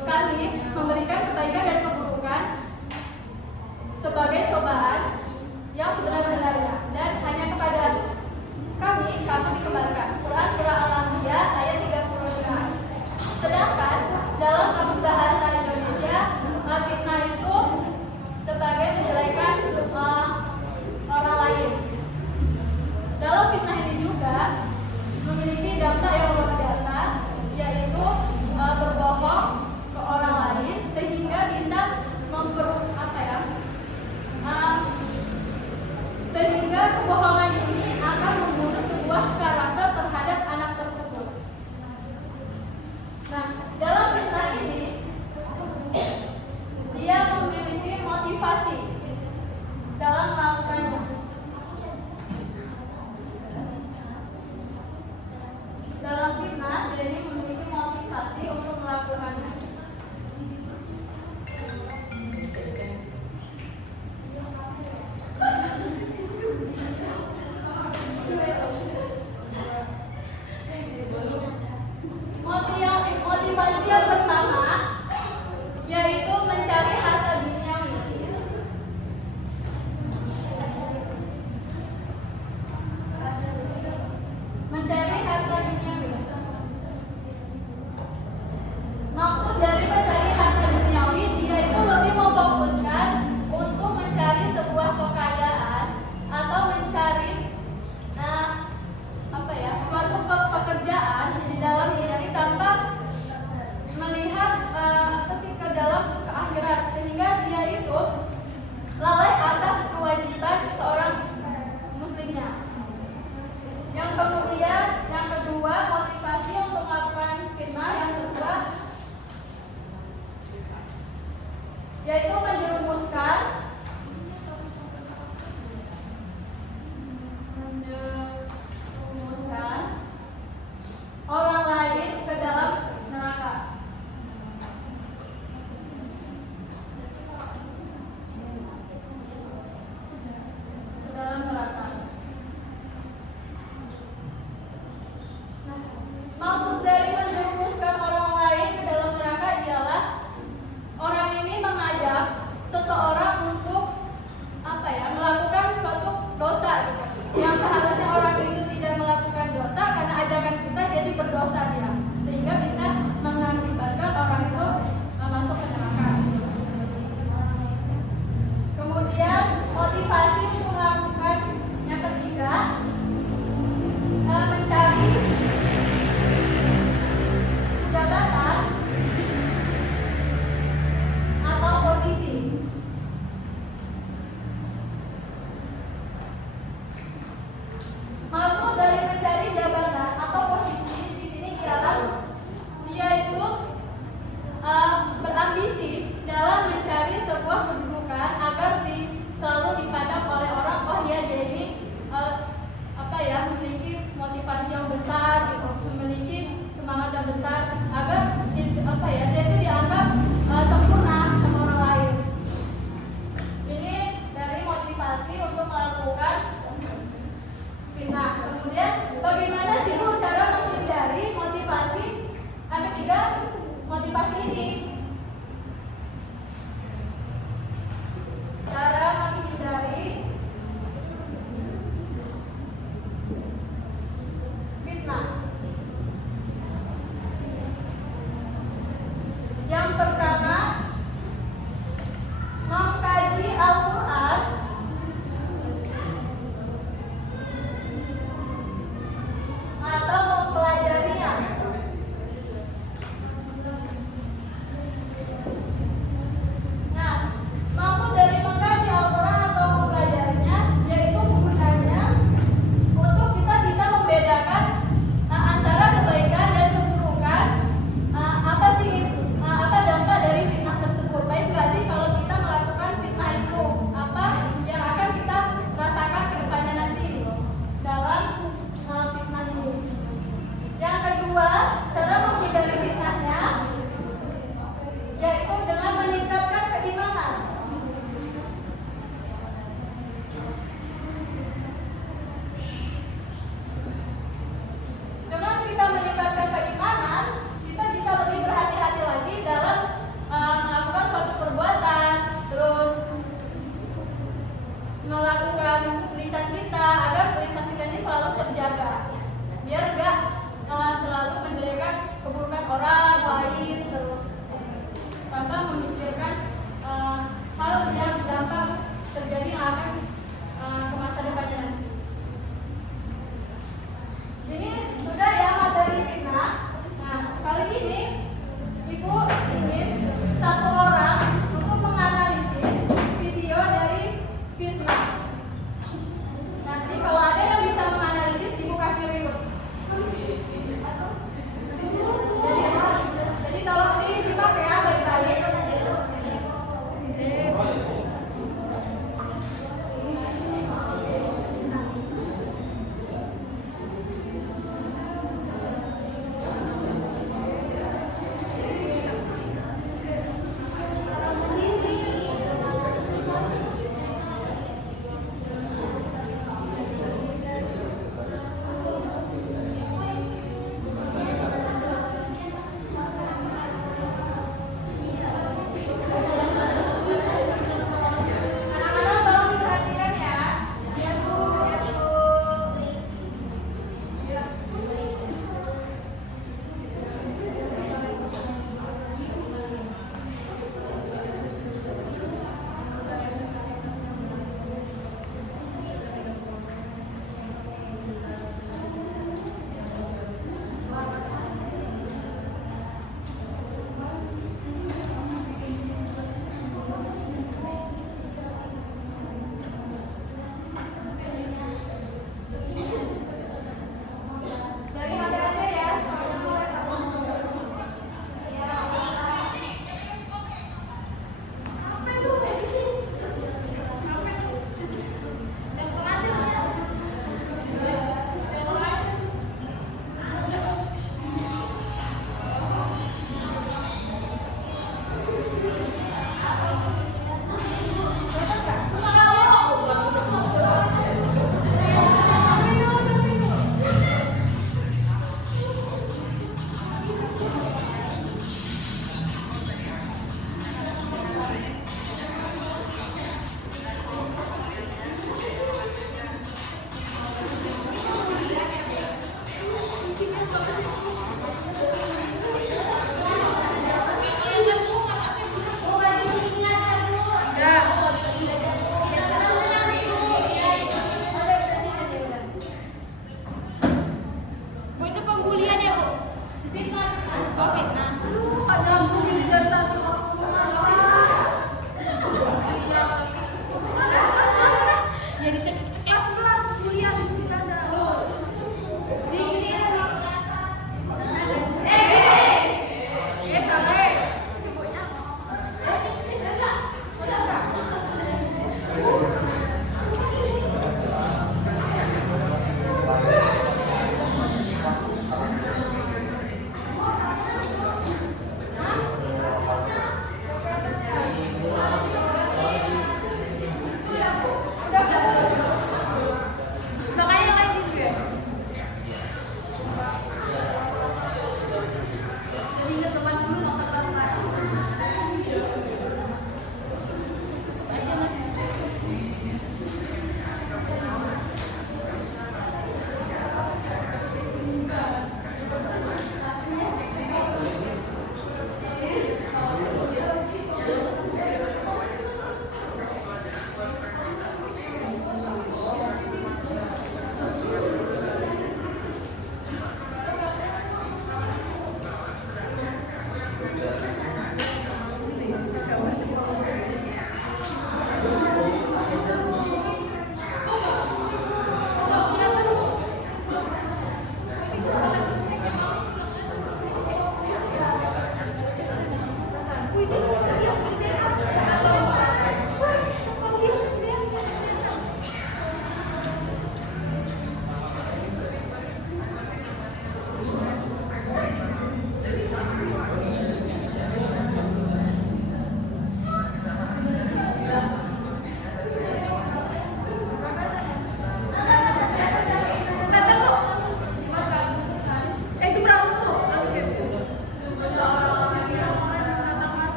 Kami memberikan kebaikan dan keburukan sebagai cobaan yang sebenar-benarnya, dan hanya kepada kami kamu dikembalikan. Quran Surah Al-Anbiya ayat 35. Sedangkan dalam Kamus Bahasa Indonesia, fitnah itu sebagai menjelekan orang lain. Dalam fitnah ini juga memiliki dampak yang luar biasa, yaitu berbohong ke orang lain sehingga bisa sehingga kebohongan ini akan membunuh sebuah karakter terhadap anak tersebut. Nah, dalam fitnah ini dia memiliki motivasi dalam melakukannya. Dalam fitnah dia ini memiliki motivasi untuk melakukannya. Motivasi yang pertama yaitu mencari harta duniawi. Mencari harta duniawi. Maksud dari mencari harta duniawi, dia itu lebih memfokuskan untuk mencari sebuah kekayaan atau mencari suatu pekerjaan di dalam dunia tanpa melihat ke dalam ke akhirat, sehingga dia itu lalai atas kewajiban seorang muslimnya. Yang kedua, motivasi untuk melakukan fitnah yang kedua yaitu menjerumuskan orang lain ke dalam neraka. Maksud dari menjerumuskan orang lain ke dalam neraka ialah orang ini mengajak seseorang untuk melakukan suatu dosa gitu. Yang seharusnya orang itu tidak melakukan dosa, karena ajakan kita jadi berdosa dia, sehingga bisa mengakibatkan orang itu masuk ke neraka. Kemudian motivasi untuk melakukan yang ketiga, mencari jabatan atau posisi. Maksud dari mencari jabatan atau posisi di sini ialah dia itu berambisi dalam mencari sebuah kedudukan agar selalu dipandang oleh orang, dia ini memiliki motivasi yang besar gitu, memiliki semangat yang besar agar dia itu dianggap sempurna sama orang lain. Ini dari motivasi untuk melakukan fitnah. Kemudian bagaimana sih Bu cara menghindari motivasi ketiga motivasi ini? Cara menghindari fitnah. Yang pertama, mengkaji Al-Quran atau mempelajarinya. satu orang untuk menganalisis video dari fitnah. Nanti kalau ada yang bisa menganalisis, ibu kasih reward. Jadi tolong disimak ya baik-baik.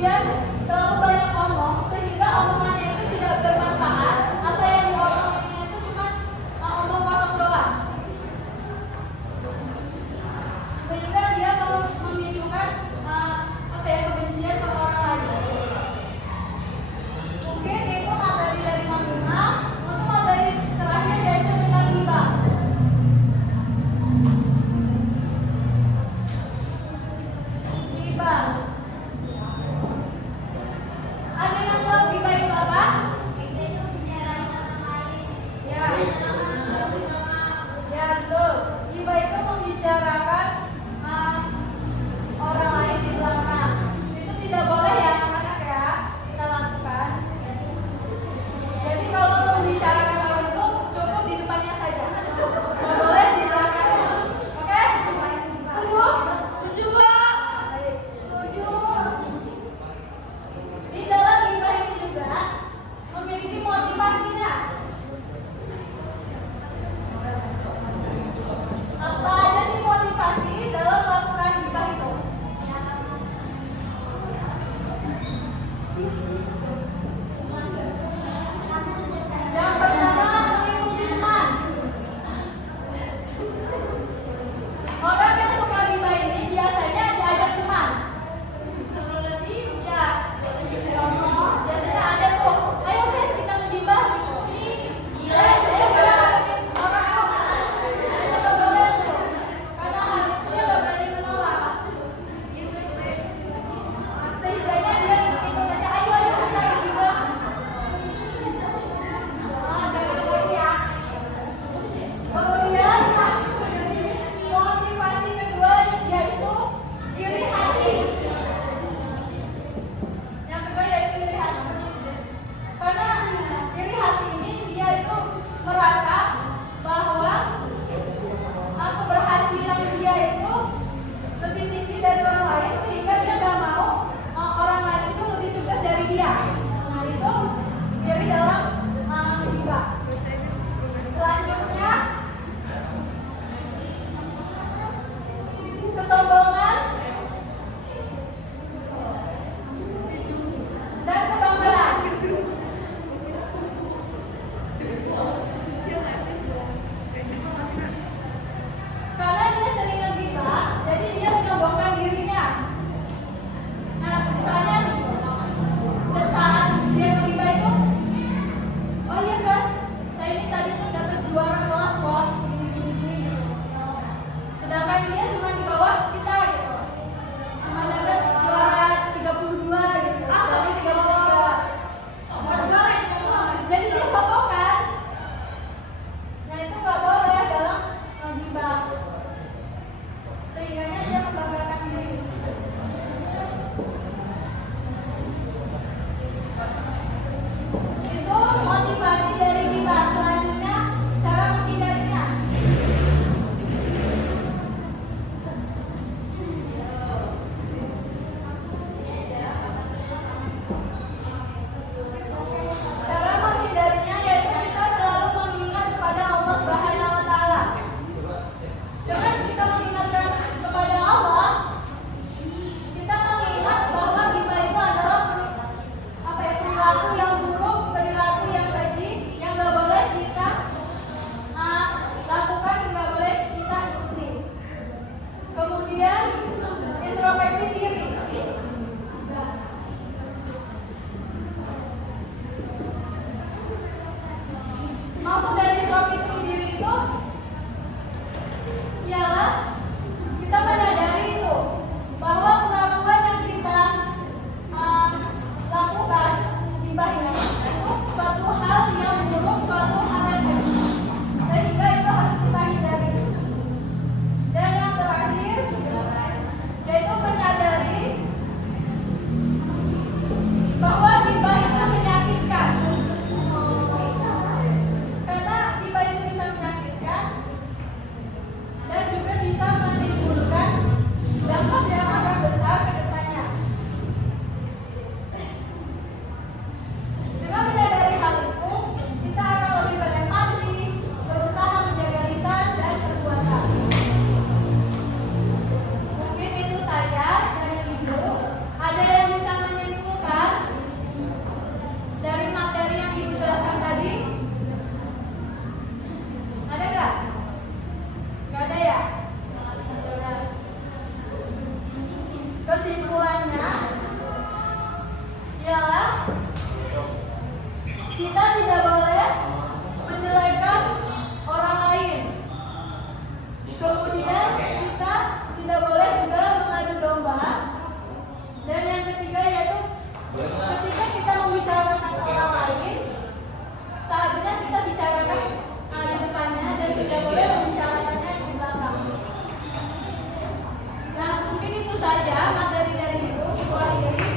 Kemudian terlalu banyak omong sehingga omongannya itu tidak bermanfaat, atau yang diomonginnya itu cuma omong kosong doang. Sehingga dia memicukan kebencian ke orang lain. Mungkin itu materi dari Mamuna. Untuk materi terakhir yaitu tentang ghibah. Ghibah. Ada yang tahu ghibah itu apa? ketiga yaitu ketika kita membicarakan orang lain, seharusnya kita bicarakan di depannya dan tidak boleh membicarakannya di belakang. Nah, mungkin itu saja materi dari Ibu. Akhiri.